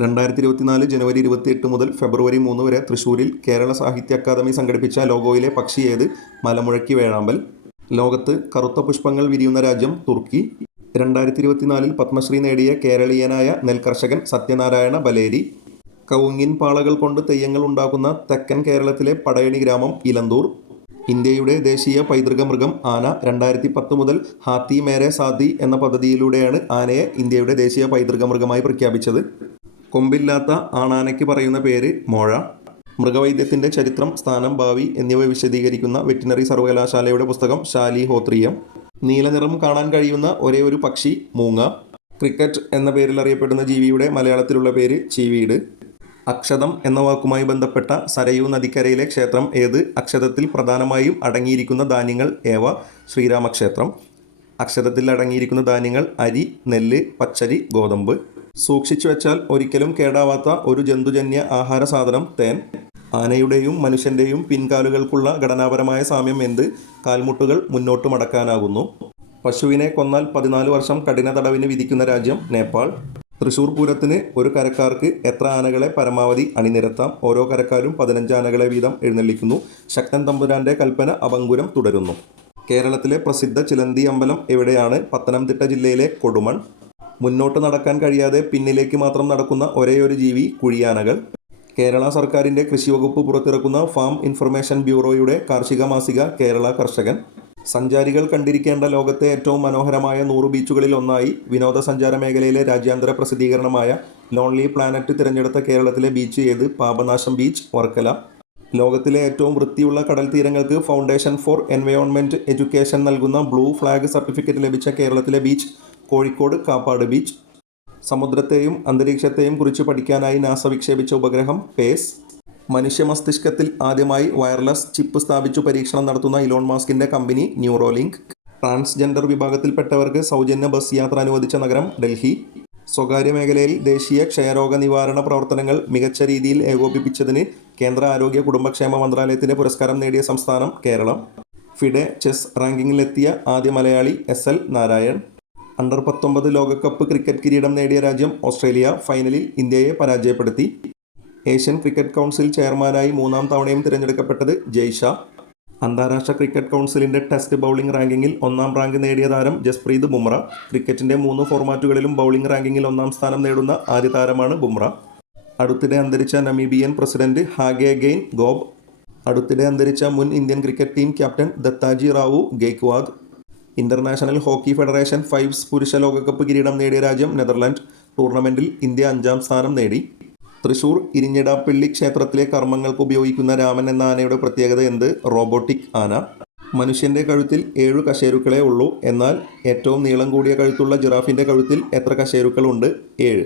രണ്ടായിരത്തി ഇരുപത്തിനാല് ജനുവരി ഇരുപത്തിയെട്ട് മുതൽ ഫെബ്രുവരി മൂന്ന് വരെ തൃശ്ശൂരിൽ കേരള സാഹിത്യ അക്കാദമി സംഘടിപ്പിച്ച ലോഗോയിലെ പക്ഷി ഏത്? മലമുഴക്കി വേഴാമ്പൽ. ലോകത്ത് കറുത്ത പുഷ്പങ്ങൾ വിരിയുന്ന രാജ്യം തുർക്കി. രണ്ടായിരത്തി ഇരുപത്തിനാലിൽ പത്മശ്രീ നേടിയ കേരളീയനായ നെൽകർഷകൻ സത്യനാരായണ ബലേരി. കൗങ്ങിൻ പാളകൾ കൊണ്ട് തെയ്യങ്ങൾ ഉണ്ടാക്കുന്ന തെക്കൻ കേരളത്തിലെ പടയണി ഗ്രാമം ഇലന്തൂർ. ഇന്ത്യയുടെ ദേശീയ പൈതൃക മൃഗം ആന രണ്ടായിരത്തി പത്ത് മുതൽ ഹാത്തി മേരെ സാദി എന്ന പദ്ധതിയിലൂടെയാണ് ആനയെ ഇന്ത്യയുടെ ദേശീയ പൈതൃക മൃഗമായി പ്രഖ്യാപിച്ചത്. കൊമ്പില്ലാത്ത ആണാനയ്ക്ക് പറയുന്ന പേര് മോഴ. മൃഗവൈദ്യത്തിന്റെ ചരിത്രം സ്ഥാനം ഭാവി എന്നിവ വിശദീകരിക്കുന്ന വെറ്റിനറി സർവകലാശാലയുടെ പുസ്തകം ശാലി ഹോത്രിയം. നീലനിറം കാണാൻ കഴിയുന്ന ഒരേ ഒരു പക്ഷി മൂങ്ങ. ക്രിക്കറ്റ് എന്ന പേരിൽ അറിയപ്പെടുന്ന ജീവിയുടെ മലയാളത്തിലുള്ള പേര് ചീവീട്. അക്ഷതം എന്ന വാക്കുമായി ബന്ധപ്പെട്ട സരയൂ നദിക്കരയിലെ ക്ഷേത്രം ഏത്? അക്ഷതത്തിൽ പ്രധാനമായും അടങ്ങിയിരിക്കുന്ന ധാന്യങ്ങൾ ഏവ? ശ്രീരാമക്ഷേത്രം. അക്ഷതത്തിൽ അടങ്ങിയിരിക്കുന്ന ധാന്യങ്ങൾ അരി നെല്ല് പച്ചരി ഗോതമ്പ്. സൂക്ഷിച്ചു വെച്ചാൽ ഒരിക്കലും കേടാവാത്ത ഒരു ജന്തുജന്യ ആഹാര സാധനം തേൻ. ആനയുടെയും മനുഷ്യന്റെയും പിൻകാലുകൾക്കുള്ള ഘടനാപരമായ സാമ്യം എന്ത്? കാൽമുട്ടുകൾ മുന്നോട്ട് മടക്കാനാകുന്നു. പശുവിനെ കൊന്നാൽ പതിനാല് വർഷം കഠിന തടവിന് വിധിക്കുന്ന രാജ്യം നേപ്പാൾ. തൃശൂർ പൂരത്തിന് ഒരു കരക്കാർക്ക് എത്ര ആനകളെ പരമാവധി അണിനിരത്താം? ഓരോ കരക്കാരും പതിനഞ്ച് ആനകളെ വീതം എഴുന്നള്ളിക്കുന്നു. ശക്തൻ തമ്പുരാന്റെ കൽപ്പന അപങ്കുരം തുടരുന്നു. കേരളത്തിലെ പ്രസിദ്ധ ചിലന്തി അമ്പലം എവിടെയാണ്? പത്തനംതിട്ട ജില്ലയിലെ കൊടുമൺ. മുന്നോട്ട് നടക്കാൻ കഴിയാതെ പിന്നിലേക്ക് മാത്രം നടക്കുന്ന ഒരേയൊരു ജീവി കുഴിയാനകൾ. കേരള സർക്കാരിന്റെ കൃഷിവകുപ്പ് പുറത്തിറക്കുന്ന ഫാം ഇൻഫർമേഷൻ ബ്യൂറോയുടെ കാർഷിക മാസിക കേരള കർഷകൻ. സഞ്ചാരികൾ കണ്ടിരിക്കേണ്ട ലോകത്തെ ഏറ്റവും മനോഹരമായ നൂറ് ബീച്ചുകളിൽ ഒന്നായി വിനോദസഞ്ചാര മേഖലയിലെ രാജ്യാന്തര പ്രസിദ്ധീകരണമായ ലോൺലി പ്ലാനറ്റ് തിരഞ്ഞെടുത്ത കേരളത്തിലെ ബീച്ച് ഏത്? പാപനാശം ബീച്ച് വർക്കല. ലോകത്തിലെ ഏറ്റവും വൃത്തിയുള്ള കടൽ തീരങ്ങൾക്ക് ഫൗണ്ടേഷൻ ഫോർ എൻവയോൺമെന്റ് എഡ്യൂക്കേഷൻ നൽകുന്ന ബ്ലൂ ഫ്ലാഗ് സർട്ടിഫിക്കറ്റ് ലഭിച്ച കേരളത്തിലെ ബീച്ച് കോഴിക്കോട് കാപ്പാട് ബീച്ച്. സമുദ്രത്തെയും അന്തരീക്ഷത്തെയും കുറിച്ച് പഠിക്കാനായി നാസ വിക്ഷേപിച്ച ഉപഗ്രഹം പേസ്. മനുഷ്യ മസ്തിഷ്കത്തിൽ ആദ്യമായി വയർലെസ് ചിപ്പ് സ്ഥാപിച്ചു പരീക്ഷണം നടത്തുന്ന ഇലോൺ മാസ്കിന്റെ കമ്പനി ന്യൂറോലിങ്ക്. ട്രാൻസ്ജെൻഡർ വിഭാഗത്തിൽപ്പെട്ടവർക്ക് സൗജന്യ ബസ് യാത്ര അനുവദിച്ച നഗരം ഡൽഹി. സ്വകാര്യ മേഖലയിൽ ദേശീയ ക്ഷയരോഗ നിവാരണ പ്രവർത്തനങ്ങൾ മികച്ച രീതിയിൽ ഏകോപിപ്പിച്ചതിന് കേന്ദ്ര ആരോഗ്യ കുടുംബക്ഷേമ മന്ത്രാലയത്തിന്റെ പുരസ്കാരം നേടിയ സംസ്ഥാനം കേരളം. ഫിഡെ ചെസ് റാങ്കിങ്ങിലെത്തിയ ആദ്യ Malayali S L Narayan. Under പത്തൊമ്പത് ലോകകപ്പ് ക്രിക്കറ്റ് കിരീടം നേടിയ രാജ്യം ഓസ്ട്രേലിയ ഫൈനലിൽ ഇന്ത്യയെ പരാജയപ്പെടുത്തി. ഏഷ്യൻ ക്രിക്കറ്റ് കൗൺസിൽ ചെയർമാനായി മൂന്നാം തവണയും തിരഞ്ഞെടുക്കപ്പെട്ടത് ജയ്ഷ അന്താരാഷ്ട്ര ക്രിക്കറ്റ് കൗൺസിലിന്റെ ടെസ്റ്റ് ബൗളിംഗ് റാങ്കിങ്ങിൽ ഒന്നാം റാങ്ക് നേടിയ താരം ജസ്പ്രീത് ബുംറ. ക്രിക്കറ്റിന്റെ മൂന്ന് ഫോർമാറ്റുകളിലും ബൗളിംഗ് റാങ്കിങ്ങിൽ ഒന്നാം സ്ഥാനം നേടുന്ന ആദ്യ താരമാണ് ബുംറ. അടുത്തിടെ അന്തരിച്ച Namibian president Hage Geingob. അടുത്തിടെ അന്തരിച്ച മുൻ Indian cricket team captain Dattaji Rao Gaekwad. International hockey federation fives പുരുഷ ലോകകപ്പ് കിരീടം നേടിയ രാജ്യം നെതർലാൻഡ്. ടൂർണമെന്റിൽ ഇന്ത്യ അഞ്ചാം സ്ഥാനം നേടി. തൃശൂർ ഇരിഞ്ഞിടാപ്പള്ളി ക്ഷേത്രത്തിലെ കർമ്മങ്ങൾക്ക് ഉപയോഗിക്കുന്ന രാമൻ എന്ന ആനയുടെ പ്രത്യേകത എന്ത്? റോബോട്ടിക് ആന. മനുഷ്യന്റെ കഴുത്തിൽ ഏഴു കശേരുക്കളേ ഉള്ളൂ. എന്നാൽ ഏറ്റവും നീളം കൂടിയ കഴുത്തുള്ള ജിറാഫിന്റെ കഴുത്തിൽ എത്ര കശേരുക്കളുണ്ട്? ഏഴ്.